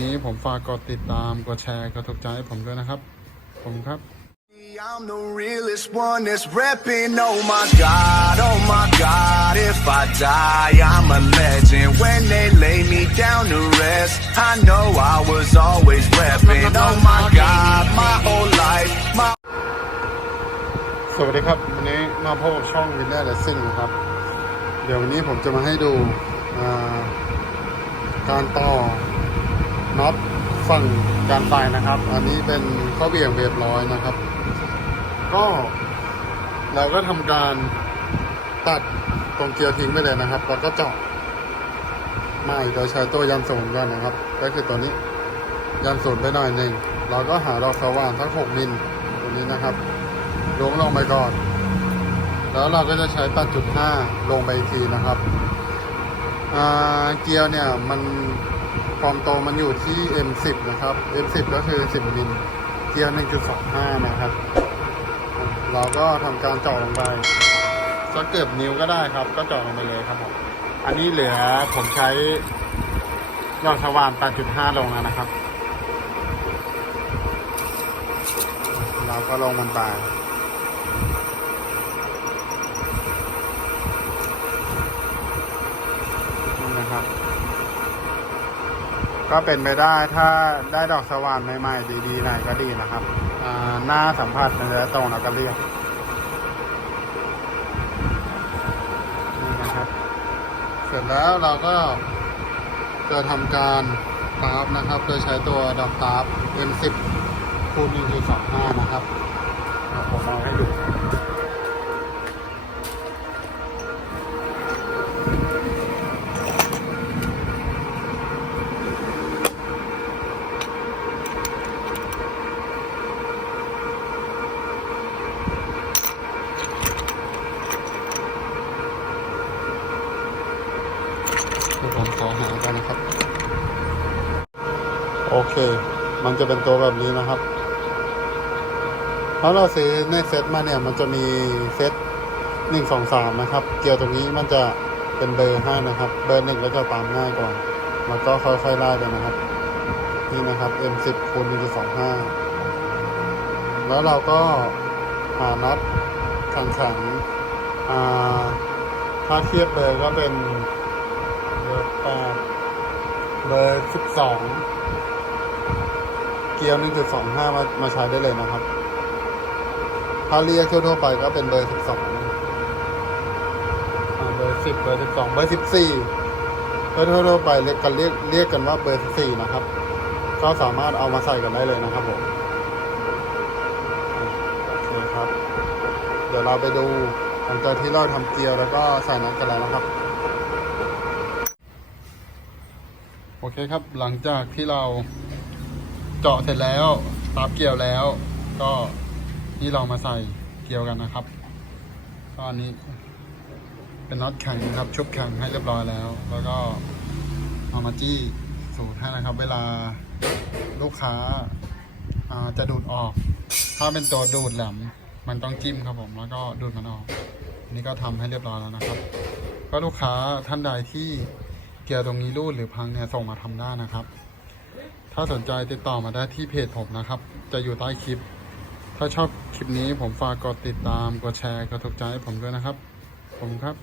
นี้ผมฝากกดติดตาม กดแชร์ กดถูกใจให้ผมด้วยนะครับ ผมครับ I'm the realest one that's repping. Oh my god, oh my god. If I die, I'm a legend. When they lay me down to rest, I know I was always repping. Oh my god, my whole life, my สวัสดีครับ วันนี้มาพบกับช่องวินเนอร์เลสซิ่งนะครับ เดี๋ยววันนี้ผมจะมาให้ดู อ่า การต่อ น็อตฝั่งการไฟนะครับ อันนี้เป็นข้อเบี่ยงเรียบร้อยนะครับ ก็เราก็ทำการตัดตรงเกียร์ทิ้งไปเลยนะครับ แล้วก็เจาะใหม่โดยใช้ตัวยันสูงกันนะครับ ก็คือตัวนี้ยันสูงไปหน่อยหนึ่งเราก็หาดอกสว่านสักหกมิลตัวนี้นะครับลงลงไปก่อน แล้วเราก็จะใช้ตัดจุดหลงไปอีกทีนะครับเกียร์เนี่ยมัน ความโตมันอยู่ที่ M10 นะครับ M10 ก็คือ 10มิลเกียร์ 1.25 นะครับ เราก็ทำการเจาะลงไปสักเกือบนิ้วก็ได้ครับ ก็เจาะลงไปเลยครับผมอันนี้เหลือผมใช้ยอดสว่าน 8.5 ลงแล้วนะครับ เราก็ลงมันไปนี่นะครับ ก็เป็นไปได้ถ้าได้ดอกสว่านใหม่ๆดีๆหน่อยก็ดีนะครับหน้าสัมผัสมันจะตรงแล้วก็เรียบนี่นะครับ เสร็จแล้วเราก็จะทำการตาร์ฟนะครับ โดยใช้ตัวดอกตาร์ฟ M10 คูณ1.25 นะครับ ผมขอหากันนะครับ โอเค มันจะเป็นตัวแบบนี้นะครับเพราะเราซื้อในเซตมาเนี่ย มันจะมีเซตหนึ่งสองสามนะครับ เกียร์ตรงนี้มันจะเป็นเบอร์ให้นะครับ เบอร์หนึ่งก็จะตามง่ายกว่าแล้วก็ค่อยๆไล่ไปนะครับ นี่นะครับ M10 คูณ1.25 แล้วเราก็หาน็อตข็งๆอ่าถ้าเทียบเบอร์ก็เป็น บอร์สิบสองเกียร์หนึ่งจุดสองห้ามามาใช้ได้เลยนะครับ ถ้าเรียกทั่วๆไปก็เป็นเบอร์สิบสองเบอร์สิบเบอร์สิบสองเบอร์สิบสี่ก็ทั่วๆไปเรียกกันเรียกเรียกกันว่าเบอร์สิบสี่นะครับ ก็สามารถเอามาใส่กันได้เลยนะครับผมอ่าโอเคครับ เดี๋ยวเราไปดูหลังจากที่เราทำเกียร์แล้วก็ใส่น็อตกันแล้วนะครับ โอเคครับหลังจากที่เราเจาะเสร็จแล้วตาบเกี่ยวแล้ว ก็นี่เรามาใส่เกี่ยวกันนะครับก็อันนี้เป็นน็อตแข็งนะครับ ชุบแข็งให้เรียบร้อยแล้ว แล้วก็เอามาจี้สูตรให้นะครับ เวลาลูกค้าาจะดูดออก ถ้าเป็นตัวดูดแหลมมันต้องจิ้มครับผมแล้วก็ดูดมันออกนี่ก็ทำให้เรียบร้อยแล้วนะครับ ก็ลูกค้าท่านใดที่ กียร์ตรงนี้รูดหรือพังเนี่ยส่งมาทำได้นะครับ ถ้าสนใจติดต่อมาได้ที่เพจผมนะครับ จะอยู่ใต้คลิป ถ้าชอบคลิปนี้ผมฝากกดติดตามกดแชร์กดถูกใจให้ผมด้วยนะครับ ผมครับ